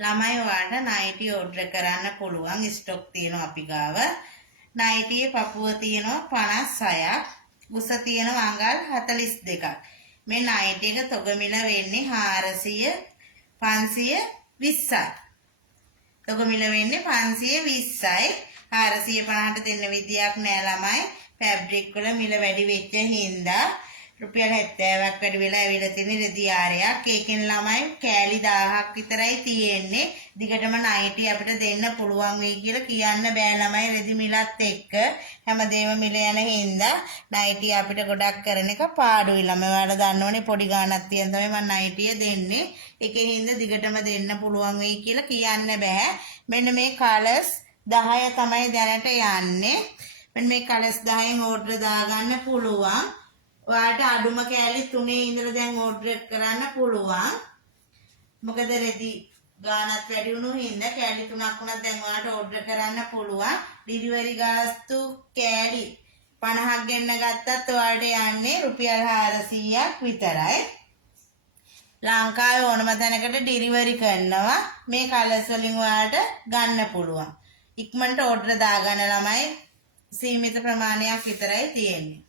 ළමයි වාට නයිටි ඕඩර් කරන්න පුළුවන් ස්ටොක් තියෙනවා අපි ගාව. නයිටියේ පපුව තියෙනවා 56ක්, උස තියෙනවා අඟල් 42ක්. මේ නයිටි එක තොග මිල වෙන්නේ 520යි. තොග මිල වෙන්නේ 520යි. 450ට දෙන්න විදියක් නෑ ළමයි. ෆැබ්‍රික් වල මිල වැඩි වෙච්ච හින්දා රුපියල් 70ක් වැඩි වෙලා ඇවිල්ලා තියෙන රෙදි ආරයක්. ඒකෙන් ළමයි කෑලි 1000ක් විතරයි තියෙන්නේ. දිගටම නයිටි අපිට දෙන්න පුළුවන් වෙයි කියලා කියන්න බෑ ළමයි. රෙදි මිලත් එක්ක හැමදේම මිල යන හින්දා නයිටි අපිට ගොඩක් කරන එක පාඩුයි. ළමයි ඔයාලා දන්නවනේ පොඩි ගාණක් තියන් තමයි මම නයිටිය දෙන්නේ. ඒකෙන් හින්දා දිගටම දෙන්න පුළුවන් වෙයි කියලා කියන්න බෑ. මෙන්න මේ කලර්ස් 10 තමයි දැනට යන්නේ. මෙන්න මේ කලර්ස් 10න් ඕඩර් දාගන්න පුළුවන්. ඔයාලට අඩුම කෑලි 3 ඉඳලා දැන් ඕඩර් කරන්න පුළුවන්. මොකද රෙදි ගාණක් වැඩි වුණු හින්දා කෑලි 3ක් වුණත් දැන් ඔයාලට ඕඩර් කරන්න පුළුවන්. ඩිලිවරි ගාස්තු කෑලි 50ක් ගෙන්න ගත්තත් ඔයාලට යන්නේ රුපියල් 400ක් විතරයි. ලංකාවේ ඕනම තැනකට ඩිලිවරි කරනවා. මේ කලර්ස් වලින් ඔයාලට ගන්න පුළුවන්. ඉක්මනට ඕඩර් දාගන්න ළමයි. සීමිත ප්‍රමාණයක් විතරයි තියෙන්නේ.